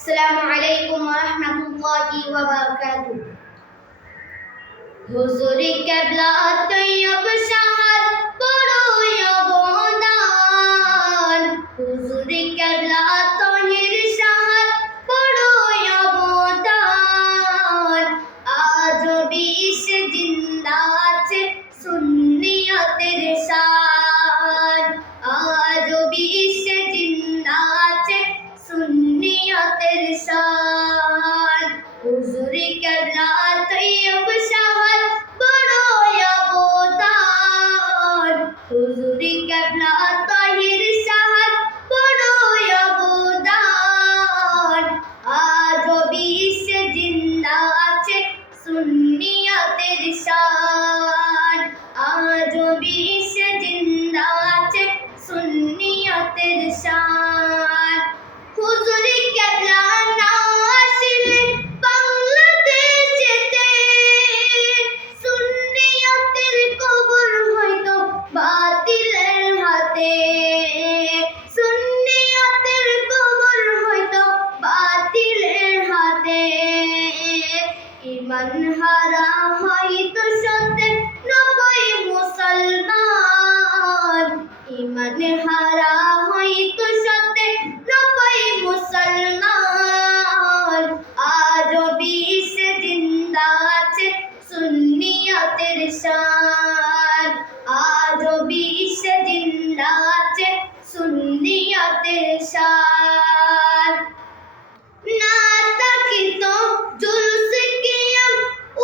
আসসালামু আলাইকুম ওয়া রাহমাতুল্লাহি ওয়া বারাকাতুহু। হুজুরে কিবলা তৈয়ব শাহর বড়ই অবদান, হুজুরে কিবলা তহির শাহর বড়ই অবদান। আজ বিশ জিন্দা আছে সুন্নিয়তের শান, আজ বিশ জিন্দা আছে সুন্নিয়তের শান। হুজুরে কিবলা তৈয়ব শাহর বড়ই অবদান, হুজুরে কিবলা তহির শাহর বড়ই অবদান। আজ বিশ জিন্দা আছে সুন্নিয়তের শান, আজ বিশ জিন্দা আছে সুন্নিয়তের শান। হুজুরে কিবলা না আসলে বাংলাদেশেতে সুন্নিয়তের কবর হয়তো বাতিলের হাতে, সুন্নিয়তের কবর হয়তো বাতিলের হাতে। ঈমান হারা হয়তো শতে 90 মুসলমান, ঈমান হারা হয়তো শতে 90 মুসলমান। আজ বিশ জিন্দা আছে সুন্নিয়তের শান, আজ বিশ জিন্দা আছে সুন্নিয়তের শান। না তাকিত জুলুস কিয়াম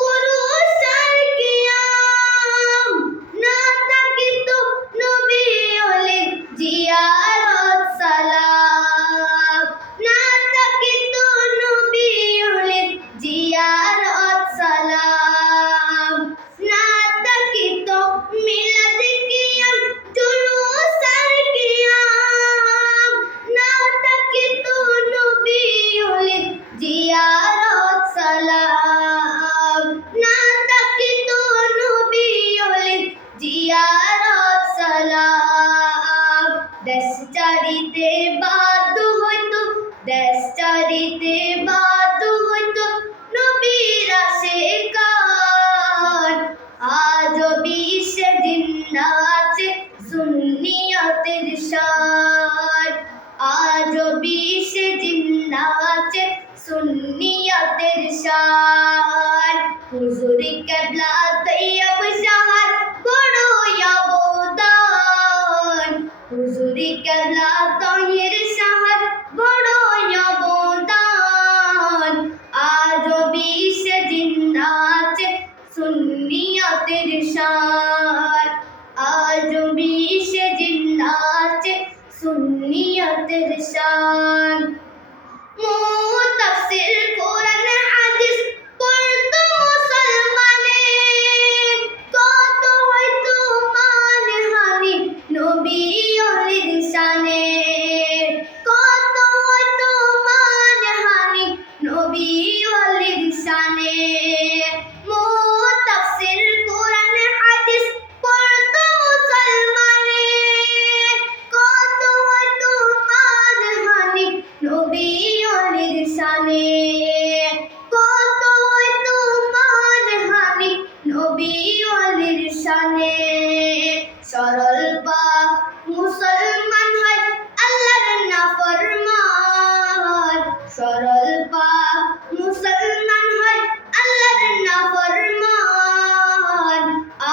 উরুস আর কিয়াম, না তাকিত নবী ওলির জিয়ারত সালাম, না তাকিত নবী ওলির জিয়ারত সালাম। না তাকিত মিলাদ কিয়াম জুলুস আর কিয়াম, না তাকিত নবী ওলির জিয়ারত সালাম, না তাকিত নবী ওলির জিয়ারত সালাম। দেশ ছাড়িতে বাধ্য হইতো, দেশ ছাড়িতে বাধ্য হইতো নবীর আশিকান। আজ বিশ জিন্দা আছে সুন্নিয়তের শান, আজ বিশ জিন্দা আছে সুন্নিয়তের শান। হুজুরে কিবলা তৈয়ব শাহর বড়ই অবদান, হুজুরে কিবলা তহির শাহর বড়ই অবদান। আজ বিশ জিন্দা আছে সুন্নিয়তের শান, আজ বিশ জিন্দা আছে সুন্নিয়তের শান। মুতাফসির কোরআন হাদিস পড়তো মুসলমানে, কত হয়তো মানহানি নবী ওলির শানে, কত হয়তো মানহানি নবী ওলির শানে। মুতাফসির কোরআন হাদিস পড়তো মুসলমানে, কত হয়তো মানহানি নবী ওলির শানে, কত হয়তো মানহানি নবী ওলির শানে। সরল পাক মুসলমান হয় আল্লাহর নাফরমান, সরল পাক মুসলমান হয় আল্লাহর নাফরমান।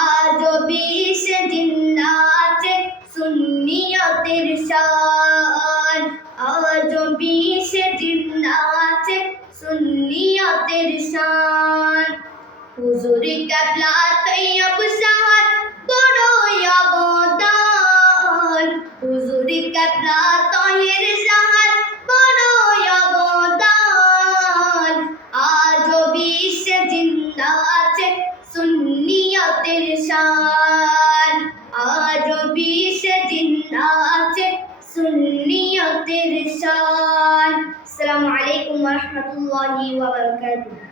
আজ বিশ জিন্দা আছে সুন্নিয়তের শান, আজ বিশ জিন্দা আছে সুন্নিয়তের শান। হুজুরে কিবলা তৈয়ব শাহর বড়ই অবদান, হুজুরে কিবলা তহির শাহর বড়ই অবদান। আজ বিশ জিন্দা আছে সুন্নিয়তের শান, আজ বিশ জিন্দা আছে সুন্নিয়তের শান। আসসালামু আলাইকুম ওয়া রাহমাতুল্লাহি ওয়া বারাকাতুহু।